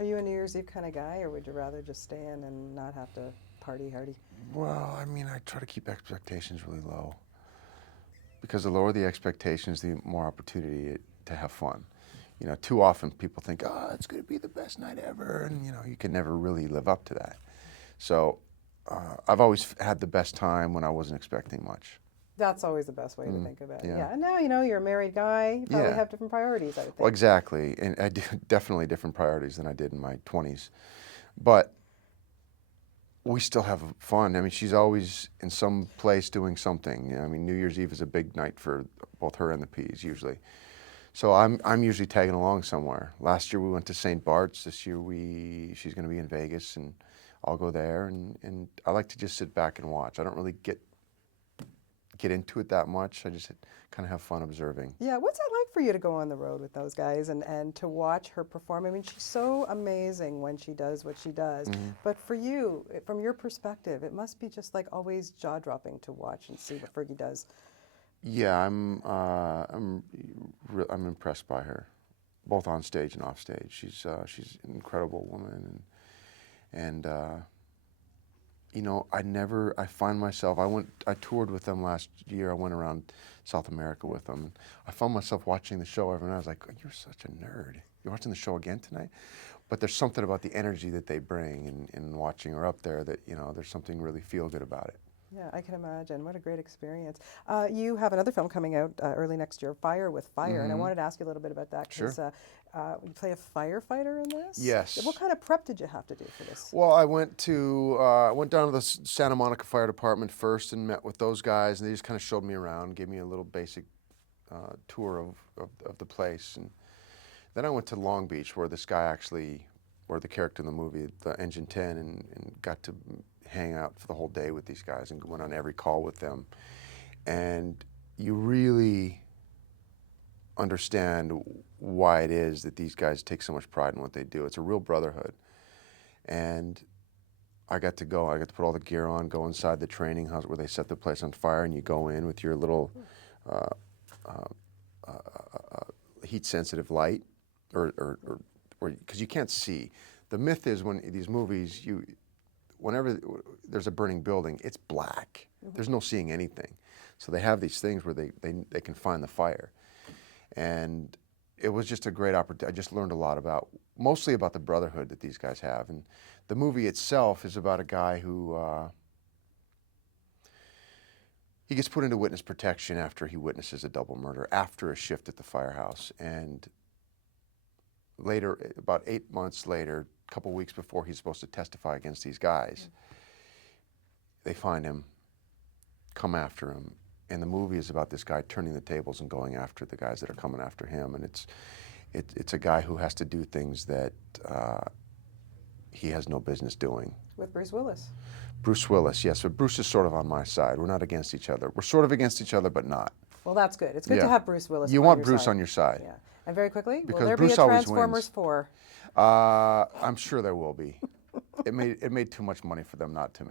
Are you a New Year's Eve kind of guy, or would you rather just stay in and not have to party hardy? Well, I mean, I try to keep expectations really low, because the lower the expectations, the more opportunity to have fun. You know, too often people think, oh, it's going to be the best night ever, and you know, you can never really live up to that. So I've always had the best time when I wasn't expecting much. That's always the best way to think about it. yeah. Yeah, and now, you know, you're a married guy, you probably Yeah. have different priorities, I would think. Well, exactly, and I do definitely different priorities than I did in my 20s. But we still have fun. I mean, she's always in some place doing something. You know, I mean, New Year's Eve is a big night for both her and the P's usually. So I'm usually tagging along somewhere. Last year we went to St. Bart's. This year she's going to be in Vegas, and I'll go there. And I like to just sit back and watch. I don't really get into it that much. I just kind of have fun observing. Yeah, what's that like for you to go on the road with those guys and to watch her perform? I mean, she's so amazing when she does what she does. But for you, from your perspective, it must be just like always jaw-dropping to watch and see what Fergie does. Yeah, I'm impressed by her, both on stage and off stage. She's an incredible woman, and you know, I find myself, I toured with them last year. I went around South America with them. And I found myself watching the show every night. I was like, you're such a nerd. You're watching the show again tonight? But there's something about the energy that they bring in watching her up there that, you know, there's something really feel good about it. Yeah, I can imagine. What a great experience. You have another film coming out early next year, Fire with Fire, and I wanted to ask you a little bit about that because you play a firefighter in this? Yes. What kind of prep did you have to do for this? Well, I went down to the Santa Monica Fire Department first and met with those guys, and they just kind of showed me around, gave me a little basic tour of the place. And then I went to Long Beach, where this guy actually, or the character in the movie, the Engine 10, and got to hang out for the whole day with these guys and went on every call with them. And you really understand why it is that these guys take so much pride in what they do. It's a real brotherhood. And I got to put all the gear on, go inside the training house where they set the place on fire, and you go in with your little heat-sensitive light, or because you can't see. The myth is, when these movies, whenever there's a burning building, it's black. There's no seeing anything. So they have these things where they can find the fire. And it was just a great opportunity. I just learned a lot mostly about the brotherhood that these guys have. And the movie itself is about a guy who, he gets put into witness protection after he witnesses a double murder, after a shift at the firehouse. And later, about 8 months later, a couple weeks before he's supposed to testify against these guys, they find him, come after him. And the movie is about this guy turning the tables and going after the guys that are coming after him. And it's a guy who has to do things that he has no business doing. With Bruce Willis. Bruce Willis, yes. But Bruce is sort of on my side. We're not against each other. We're sort of against each other, but not. Well, that's good. It's good to have Bruce Willis. You want Bruce on your side. Yeah. And very quickly, because will there Bruce be a always Transformers wins. 4? I'm sure there will be. It made too much money for them not to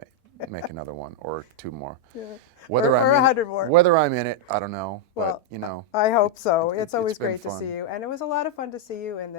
make another one or two more. Yeah. Whether or 100 more. Whether I'm in it, I don't know. Well, but you know, I hope so. It's always been great to fun. see you, and it was a lot of fun to see you in